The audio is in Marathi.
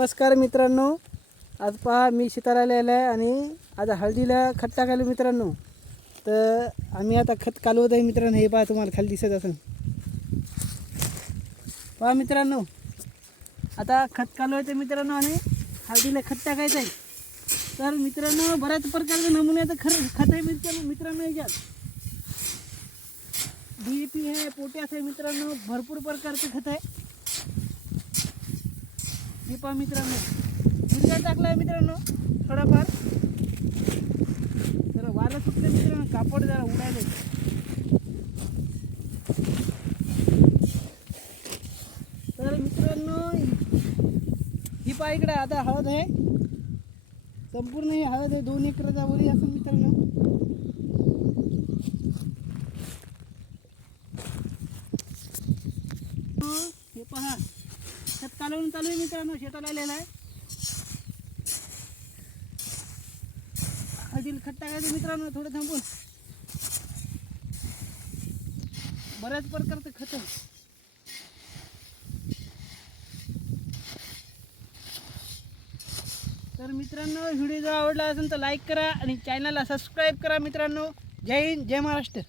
नमस्कार मित्रांनो, आज पहा मी शेताला आलेला आहे आणि आज हळदीला खत टाकायला मित्रांनो. तर आम्ही आता खत कालवत आहे मित्रांनो. हे पहा, तुम्हाला खाली दिसत असेल. पहा मित्रांनो, आता खत कालवत आहे मित्रांनो आणि हळदीला खत टाकायचं आहे. तर मित्रांनो, बऱ्याच प्रकारचे नमुन्याचं खत आहे मित्रांनो. याच्यात DAP आहे, पोटॅश आहे मित्रांनो, भरपूर प्रकारचे खत आहे. हे पहा मित्रांनो, युरिया टाकला आहे मित्रांनो थोडाफार. जरा वारं सुटले मित्रांनो, कापड जरा उडायले. तर मित्रांनो, ही पहा इकडे आता हळद आहे. संपूर्ण ही हळद आहे, 2 एकराचा वरी असेल मित्रांनो. हे पहा, खत कालवून चालू आहे मित्रांनो. शेताला आलेला आहे. हळदीला खत टाकायचं मित्रांनो. थोडं थांबून बऱ्याच प्रकारचं खत आहे. तर मित्रांनो, व्हिडिओ जर आवडला असेल तर लाईक करा आणि चॅनलला सबस्क्राईब करा मित्रांनो. जय हिंद, जय महाराष्ट्र.